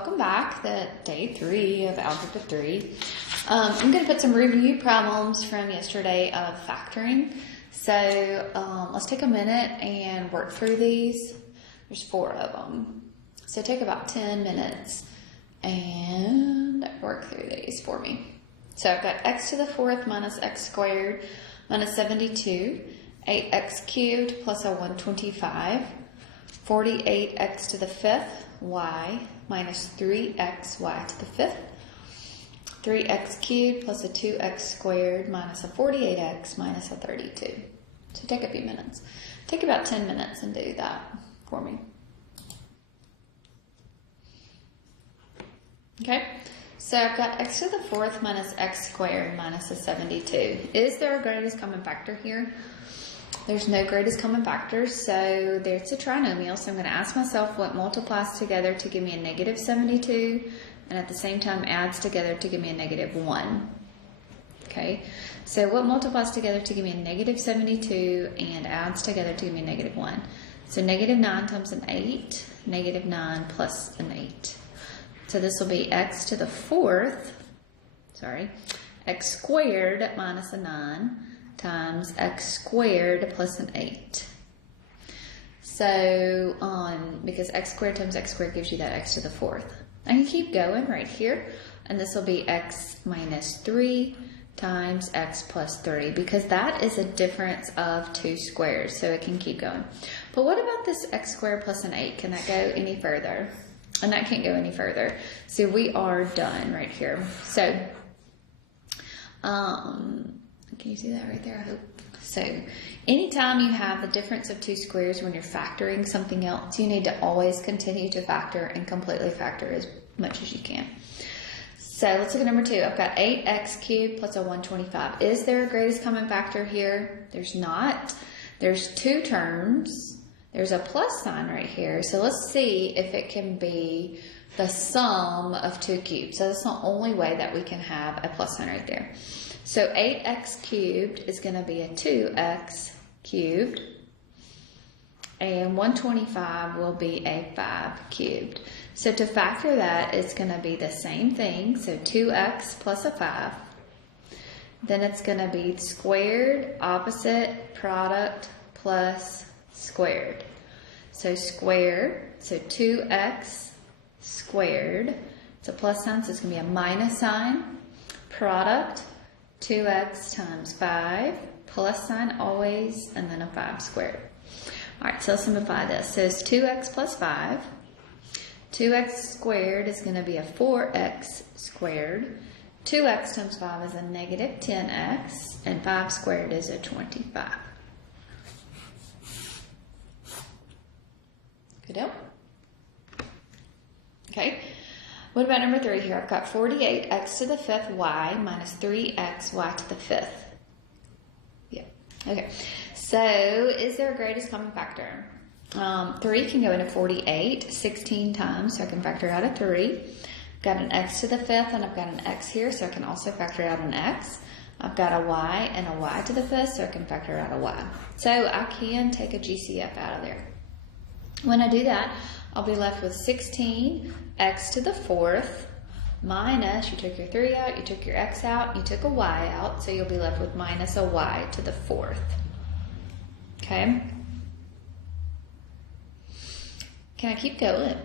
Welcome back to day 3 of Algebra 3. I'm going to put some review problems from yesterday of factoring. So let's take a minute and work through these. There's 4 of them. So take about 10 minutes and work through these for me. So I've got x to the 4th minus x squared minus 72, 8x cubed plus a 125, 48x to the 5th, y minus 3x y to the 5th, 3x cubed plus a 2x squared minus a 48x minus a 32. So take a few minutes. Take about 10 minutes and do that for me. Okay, so I've got x to the 4th minus x squared minus a 72. Is there a greatest common factor here? There's no greatest common factor, so there's a trinomial. So I'm going to ask myself what multiplies together to give me a negative 72 and at the same time adds together to give me a negative 1. Okay, so what multiplies together to give me a negative 72 and adds together to give me a negative 1? So negative 9 times an 8, negative 9 plus an 8. So this will be x to the 4th, x squared minus a 9 times x squared plus an 8. So because x squared times x squared gives you that x to the 4th. I can keep going right here, and this will be x minus 3 times x plus 3, because that is a difference of 2 squares, so it can keep going. But what about this x squared plus an 8? Can that go any further? And that can't go any further. So we are done right here. So, can you see that right there, I hope? So, anytime you have the difference of 2 squares when you're factoring something else, you need to always continue to factor and completely factor as much as you can. So, let's look at number 2. I've got 8x cubed plus a 125. Is there a greatest common factor here? There's not. There's 2 terms. There's a plus sign right here. So, let's see if it can be the sum of 2 cubes. So, that's the only way that we can have a plus sign right there. So 8x cubed is going to be a 2x cubed, and 125 will be a 5 cubed. So to factor that, it's going to be the same thing. So 2x plus a 5. Then it's going to be squared, opposite, product, plus squared. So squared, so 2x squared. It's a plus sign, so it's going to be a minus sign. Product, 2x times 5, plus sign always, and then a 5 squared. All right, so let's simplify this. So it's 2x plus 5. 2x squared is going to be a 4x squared. 2x times 5 is a negative 10x, and 5 squared is a 25. Good deal? Okay. What about number 3 here? I've got 48x to the 5th y minus 3x y to the 5th. Yeah. Okay. So, is there a greatest common factor? 3 can go into 48 16 times, so I can factor out a 3. I've got an x to the 5th, and I've got an x here, so I can also factor out an x. I've got a y and a y to the 5th, so I can factor out a y. So, I can take a GCF out of there. When I do that, I'll be left with 16x to the 4th minus, you took your 3 out, you took your x out, you took a y out, so you'll be left with minus a y to the 4th. Okay? Can I keep going?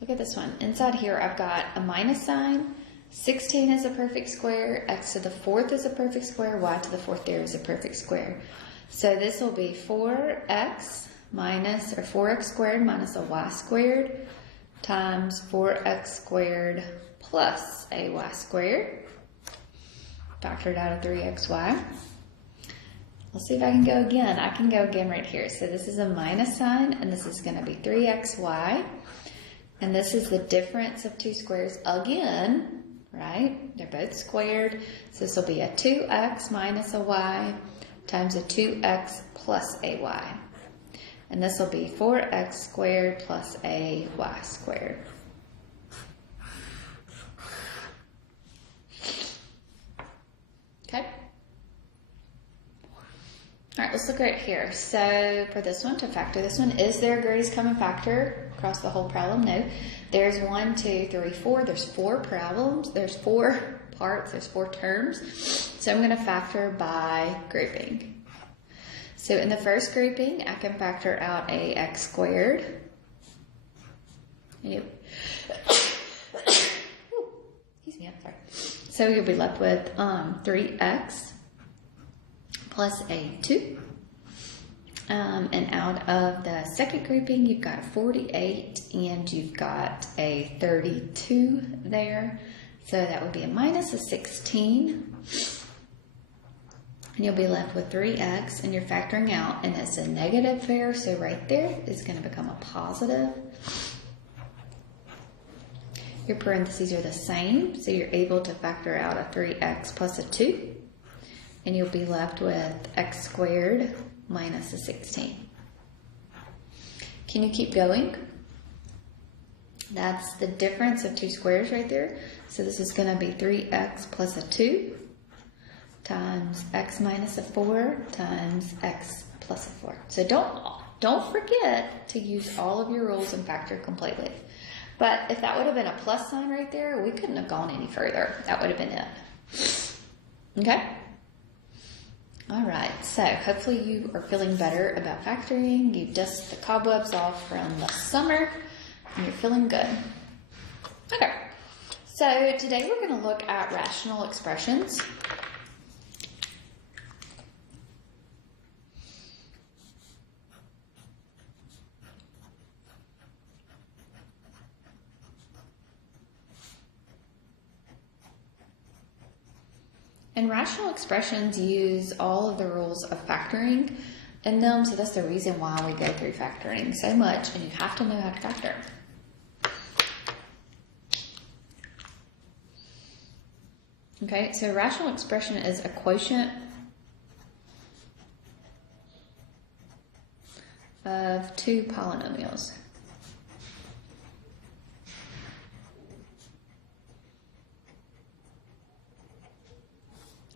Look at this one. Inside here, I've got a minus sign. 16 is a perfect square. X to the 4th is a perfect square. Y to the 4th there is a perfect square. So this will be 4x minus, or 4x squared minus a y squared times 4x squared plus a y squared. Factored out of 3xy. Let's see if I can go again. I can go again right here. So this is a minus sign, and this is going to be 3xy. And this is the difference of 2 squares again, right? They're both squared. So this will be a 2x minus a y times a 2x plus a y. And this will be 4x squared plus a y squared. Okay? All right, let's look right here. So for this one, to factor this one, is there a greatest common factor across the whole problem? No. There's 1, 2, 3, 4. There's 4 problems. There's 4 parts. There's 4 terms. So I'm going to factor by grouping. So in the first grouping, I can factor out a x squared. Excuse me, I'm sorry. So you'll be left with 3x plus a 2. And out of the second grouping, you've got a 48 and you've got a 32 there. So that would be a minus a 16. And you'll be left with 3x, and you're factoring out, and it's a negative there, so right there is going to become a positive. Your parentheses are the same, so you're able to factor out a 3x plus a 2, and you'll be left with x squared minus a 16. Can you keep going? That's the difference of 2 squares right there. So this is going to be 3x plus a 2 times x minus a 4 times x plus a 4. So don't forget to use all of your rules and factor completely. But if that would have been a plus sign right there, we couldn't have gone any further. That would have been it. Okay? All right, so hopefully you are feeling better about factoring. You dust the cobwebs off from the summer, and you're feeling good. Okay, so today we're going to look at rational expressions. And rational expressions use all of the rules of factoring in them, so that's the reason why we go through factoring so much, and you have to know how to factor. Okay, so a rational expression is a quotient of 2 polynomials.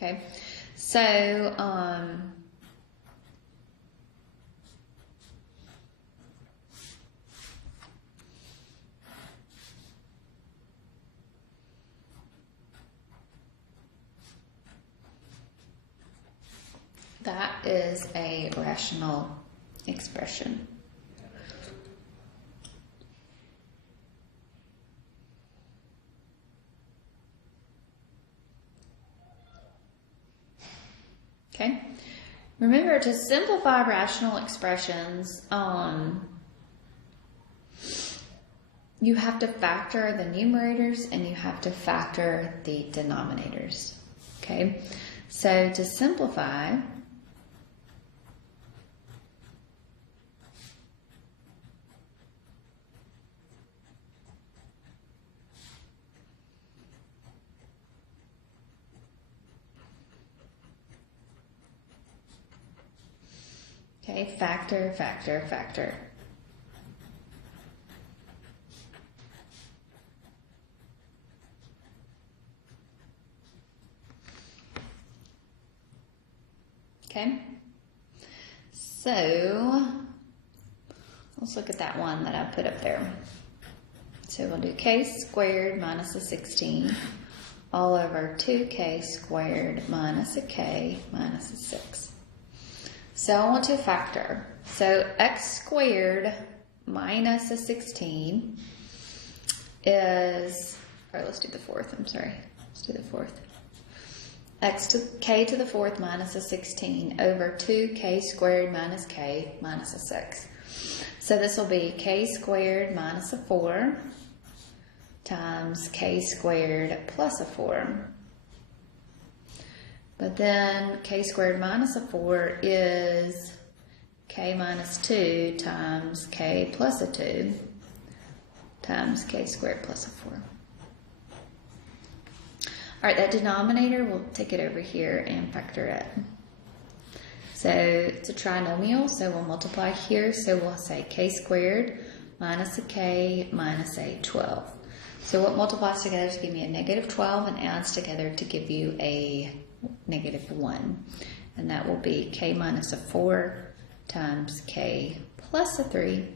Okay, so that is a rational expression. Okay, remember to simplify rational expressions, you have to factor the numerators and you have to factor the denominators. Okay, so to simplify, okay, factor, factor, factor. Okay, so let's look at that one that I put up there. So we'll do k squared minus a 16 all over 2k squared minus a k minus a 6. So I want to factor. So x squared minus a 16 is, or let's do the fourth, I'm sorry. Let's do the fourth. K to the fourth minus a 16 over 2k squared minus k minus a 6. So this will be k squared minus a 4 times k squared plus a 4. But then k squared minus a 4 is k minus 2 times k plus a 2 times k squared plus a 4. All right, that denominator, we'll take it over here and factor it. So it's a trinomial, so we'll multiply here. So we'll say k squared minus a k minus a 12. So what multiplies together to give me a negative 12 and adds together to give you a negative 1. And that will be k minus a 4 times k plus a 3.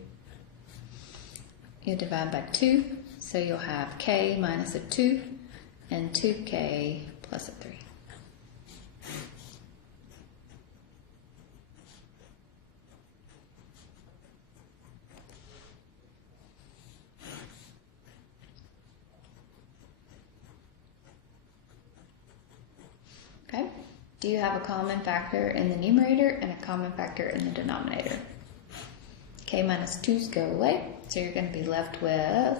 You divide by 2. So you'll have k minus a 2 and 2k plus a 3. Okay. Do you have a common factor in the numerator and a common factor in the denominator? K minus 2's go away, so you're going to be left with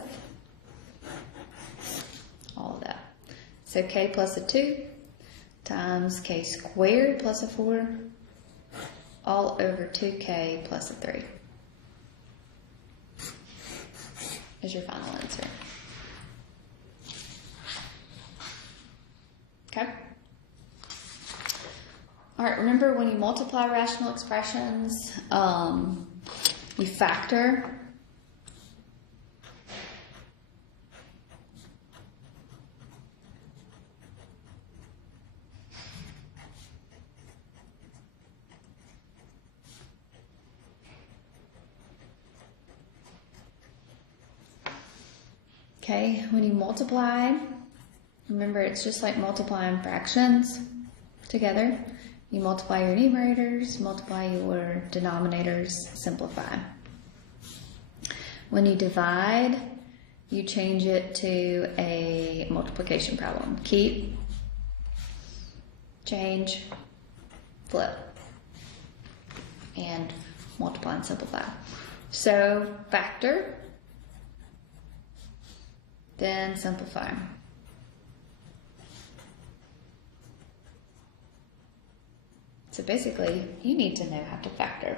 all of that. So k plus a 2 times k squared plus a 4 all over 2k plus a 3 is your final answer. Okay? All right, remember when you multiply rational expressions, you factor. Okay, when you multiply, remember it's just like multiplying fractions together. You multiply your numerators, multiply your denominators, simplify. When you divide, you change it to a multiplication problem. Keep, change, flip, and multiply and simplify. So factor, then simplify. So basically, you need to know how to factor.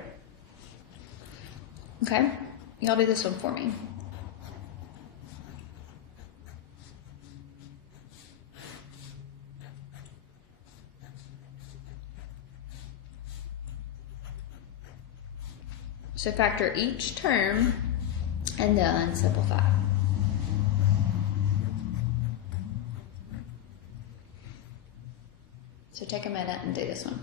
Okay? Y'all do this one for me. So factor each term and then simplify. So take a minute and do this one.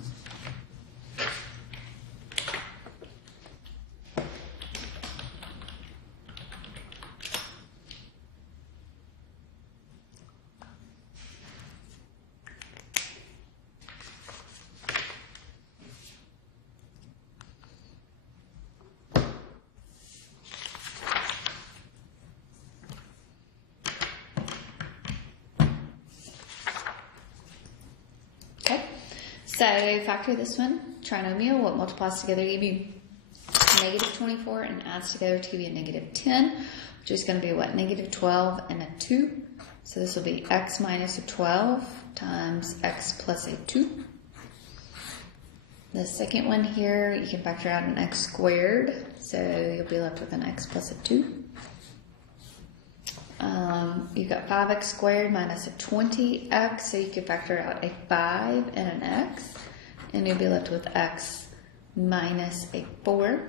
So factor this one, trinomial, what multiplies together to give you negative 24 and adds together to give you a negative 10, which is going to be what, negative 12 and a 2. So this will be x minus a 12 times x plus a 2. The second one here, you can factor out an x squared, so you'll be left with an x plus a 2. You've got 5x squared minus a 20x, so you can factor out a 5 and an x, and you'll be left with x minus a 4.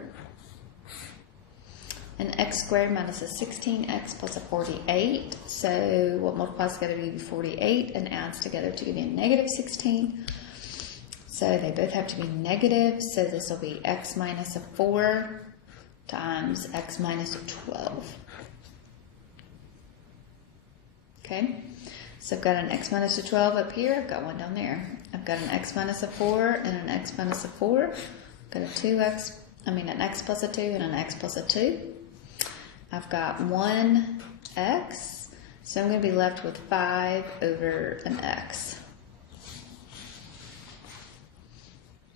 An x squared minus a 16x plus a 48, so what multiplies together to give you 48 and adds together to give you a negative 16. So they both have to be negative, so this will be x minus a 4 times x minus a 12. Okay, so I've got an x minus a 12 up here, I've got one down there. I've got an x minus a 4 and an x minus a 4. I've got an x plus a 2 and an x plus a 2. I've got one x, so I'm going to be left with 5 over an x.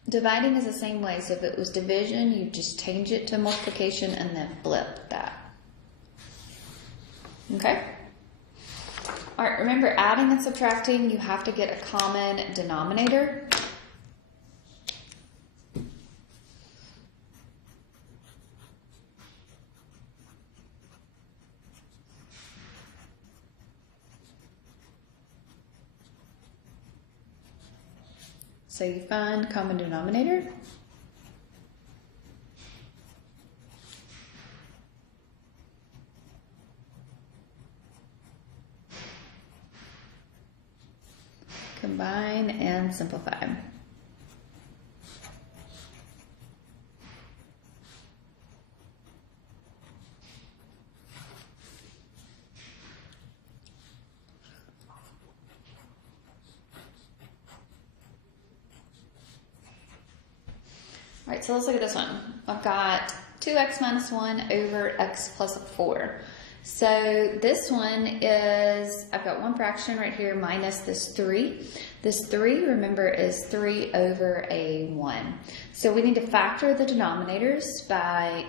Dividing is the same way, so if it was division, you just change it to multiplication and then flip that. Okay? All right, remember adding and subtracting, you have to get a common denominator. So you find common denominator. Combine and simplify. All right, so let's look at this one. I've got 2x minus 1 over x plus 4. So this one is, I've got one fraction right here minus this 3. This 3, remember, is 3 over a 1. So we need to factor the denominators by,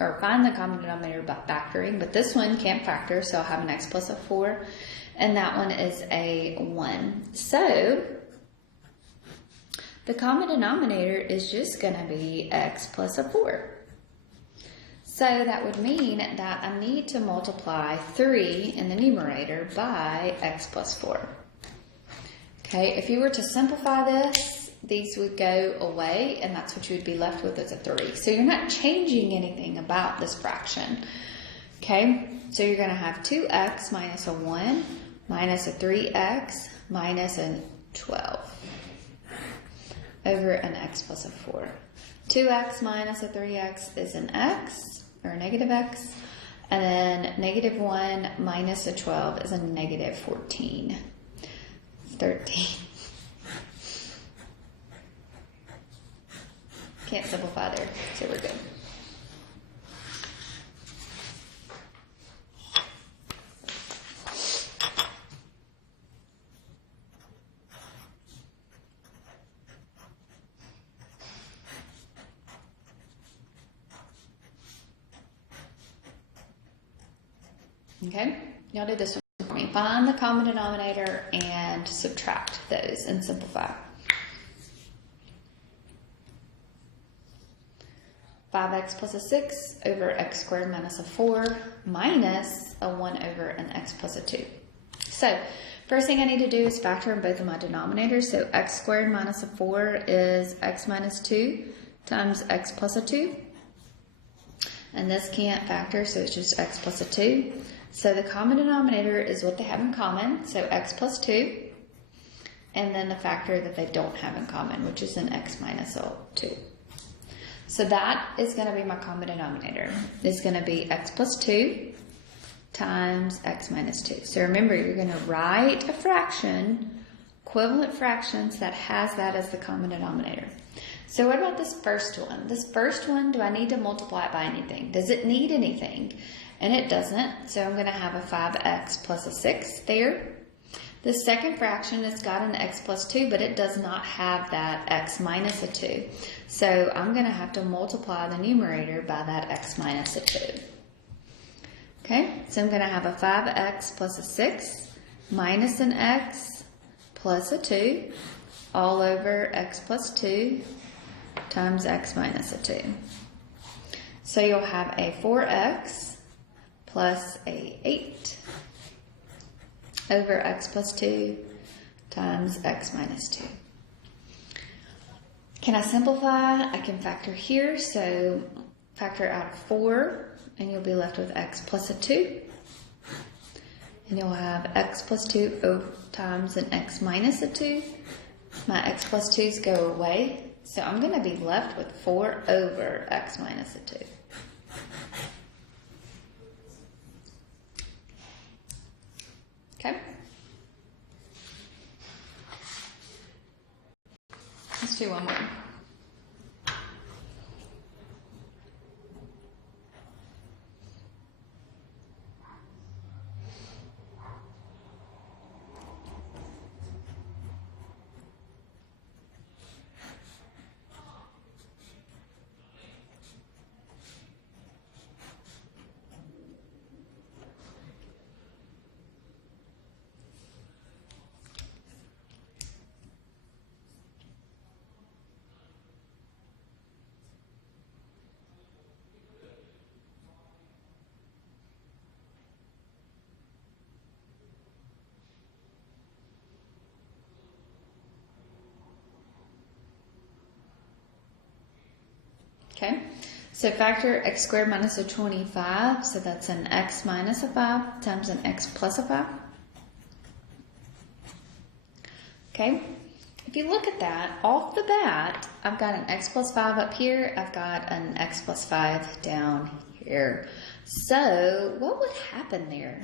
or find the common denominator by factoring, but this one can't factor, so I'll have an x plus a 4, and that one is a 1. So the common denominator is just going to be x plus a 4. So that would mean that I need to multiply 3 in the numerator by x plus 4. Okay, if you were to simplify this, these would go away, and that's what you would be left with as a 3. So you're not changing anything about this fraction. Okay, so you're going to have 2x minus a 1 minus a 3x minus a 12 over an x plus a 4. 2x minus a 3x is an x, or a negative x, and then negative 1 minus a 12 is a negative 14. 13. Can't simplify there, so we're good. Okay, y'all do this one for me. Find the common denominator and subtract those and simplify. 5x plus a 6 over x squared minus a 4 minus a 1 over an x plus a 2. So first thing I need to do is factor in both of my denominators. So x squared minus a 4 is x minus 2 times x plus a 2. And this can't factor, so it's just x plus a 2. So the common denominator is what they have in common, so x plus 2, and then the factor that they don't have in common, which is an x minus 2. So that is going to be my common denominator. It's going to be x plus 2 times x minus 2. So remember, you're going to write a fraction, equivalent fractions, that has that as the common denominator. So what about this first one? This first one, do I need to multiply it by anything? Does it need anything? And it doesn't, so I'm going to have a 5x plus a 6 there. The second fraction has got an x plus 2, but it does not have that x minus a 2. So I'm going to have to multiply the numerator by that x minus a 2. Okay, so I'm going to have a 5x plus a 6 minus an x plus a 2 all over x plus 2 times x minus a 2. So you'll have a 4x plus a 8 over x plus 2 times x minus 2. Can I simplify? I can factor here, so factor out 4, and you'll be left with x plus a 2. And you'll have x plus 2 times an x minus a 2. My x plus 2's go away, so I'm going to be left with 4 over x minus a 2. Okay. Let's do one more. Okay, so factor x squared minus a 25, so that's an x minus a 5 times an x plus a 5. Okay, if you look at that, off the bat, I've got an x plus 5 up here, I've got an x plus 5 down here. So what would happen there?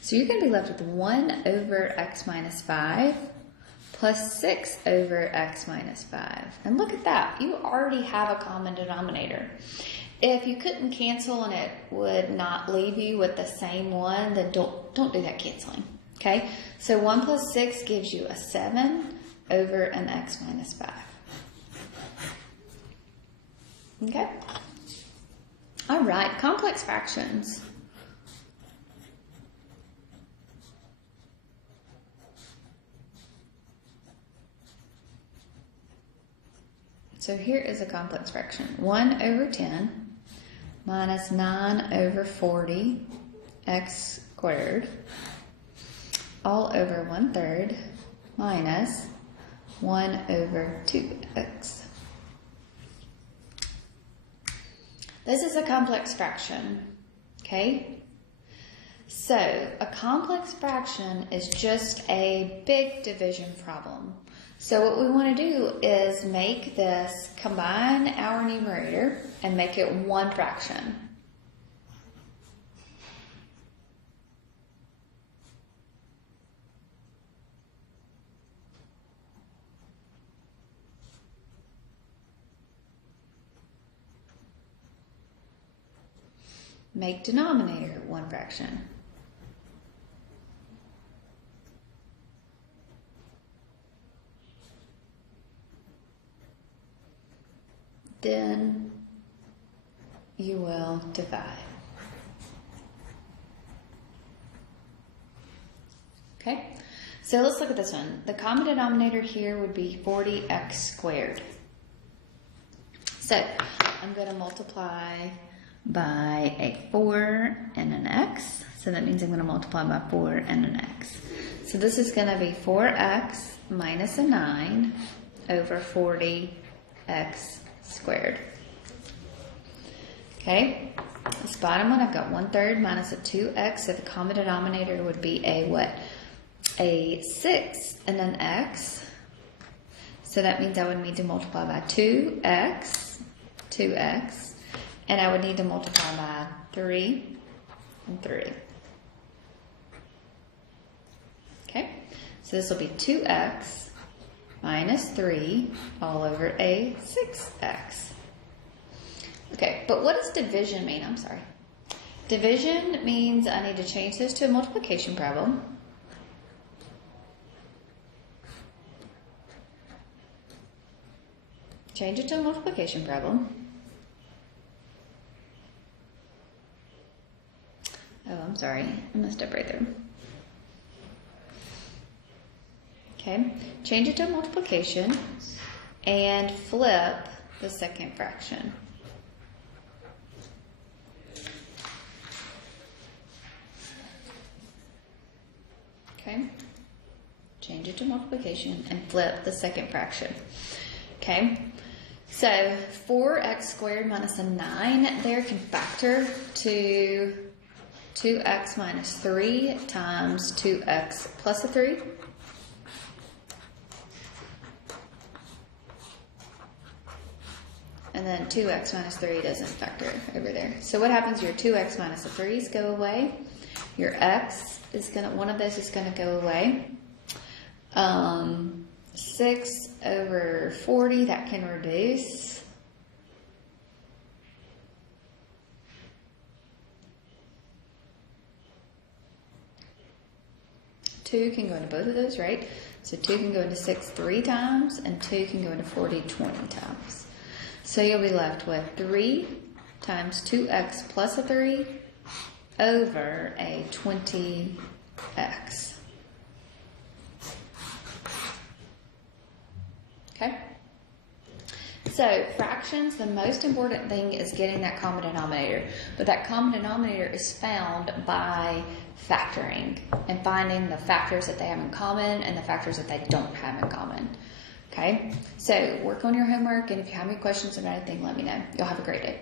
So you're going to be left with 1 over x minus 5 plus 6 over x minus 5. And look at that, you already have a common denominator. If you couldn't cancel and it would not leave you with the same one, then don't do that canceling, okay? So 1 plus 6 gives you a 7 over an x minus 5. Okay? All right, complex fractions. So here is a complex fraction. 1 over 10 minus 9 over 40 x squared all over 1/3 minus 1 over 2x. This is a complex fraction, okay? So a complex fraction is just a big division problem. So what we want to do is make this, combine our numerator and make it one fraction. Make denominator one fraction. Then you will divide. Okay, so let's look at this one. The common denominator here would be 40x squared. So I'm going to multiply by a 4 and an x. So that means I'm going to multiply by 4 and an x. So this is going to be 4x minus a 9 over 40x squared. Okay, this bottom one I've got 1/3 minus a 2x, so the common denominator would be a what? A 6 and an x. So that means I would need to multiply by 2x, and I would need to multiply by 3 and 3. Okay, so this will be 2x minus 3 all over a 6x. Okay, but what does division mean? I'm sorry. Division means I need to change this to a multiplication problem. Change it to a multiplication problem. Oh, I'm sorry. I messed up right there. Okay, change it to a multiplication and flip the second fraction. Okay, change it to multiplication and flip the second fraction. Okay, so 4x squared minus a 9 there can factor to 2x minus 3 times 2x plus a 3. And then 2x minus 3 doesn't factor over there. So what happens? Your 2x minus the 3's go away. Your x is going to, one of those is going to go away. 6 over 40, that can reduce. Two can go into both of those, right? So 2 can go into 6 3 times, and 2 can go into 40 20 times. So you'll be left with 3 times 2x plus a 3 over a 20x. Okay? So fractions, the most important thing is getting that common denominator. But that common denominator is found by factoring and finding the factors that they have in common and the factors that they don't have in common. Okay? So work on your homework, and if you have any questions about anything, let me know. You'll have a great day.